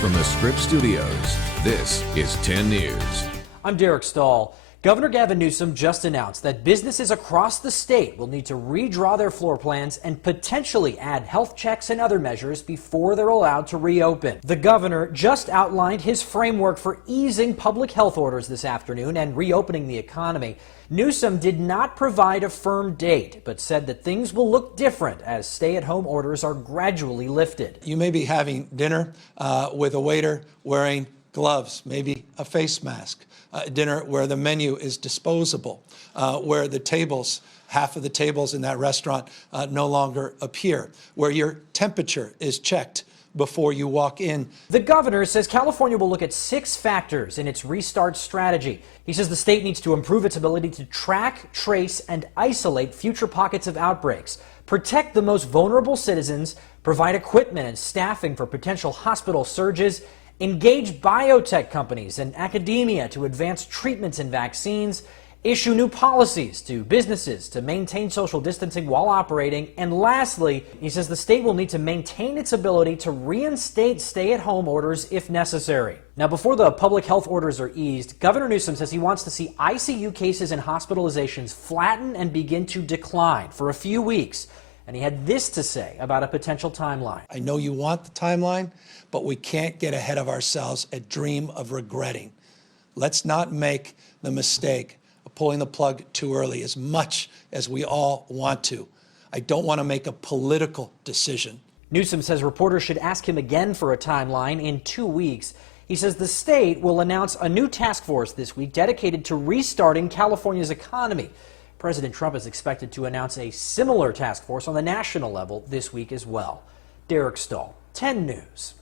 From the Scripps Studios, this is 10 News. I'm Derek Stahl. Governor Gavin Newsom just announced that businesses across the state will need to redraw their floor plans and potentially add health checks and other measures before they're allowed to reopen. The governor just outlined his framework for easing public health orders this afternoon and reopening the economy. Newsom did not provide a firm date, but said that things will look different as stay-at-home orders are gradually lifted. You may be having dinner with a waiter wearing gloves, maybe a face mask. Dinner where the menu is disposable, where the tables, half of the tables in that restaurant no longer appear, where your temperature is checked before you walk in. The governor says California will look at 6 factors in its restart strategy. He says the state needs to improve its ability to track, trace, and isolate future pockets of outbreaks, protect the most vulnerable citizens, provide equipment and staffing for potential hospital surges, engage biotech companies and academia to advance treatments and vaccines, issue new policies to businesses to maintain social distancing while operating, and lastly, he says the state will need to maintain its ability to reinstate stay-at-home orders if necessary. Now, before the public health orders are eased, Governor Newsom says he wants to see ICU cases and hospitalizations flatten and begin to decline for a few weeks. And he had this to say about a potential timeline. I know you want the timeline, but we can't get ahead of ourselves and dream of regretting. Let's not make the mistake of pulling the plug too early, as much as we all want to. I don't want to make a political decision. Newsom says reporters should ask him again for a timeline in 2 weeks. He says the state will announce a new task force this week dedicated to restarting California's economy. President Trump is expected to announce a similar task force on the national level this week as well. Derek Stahl, 10 News.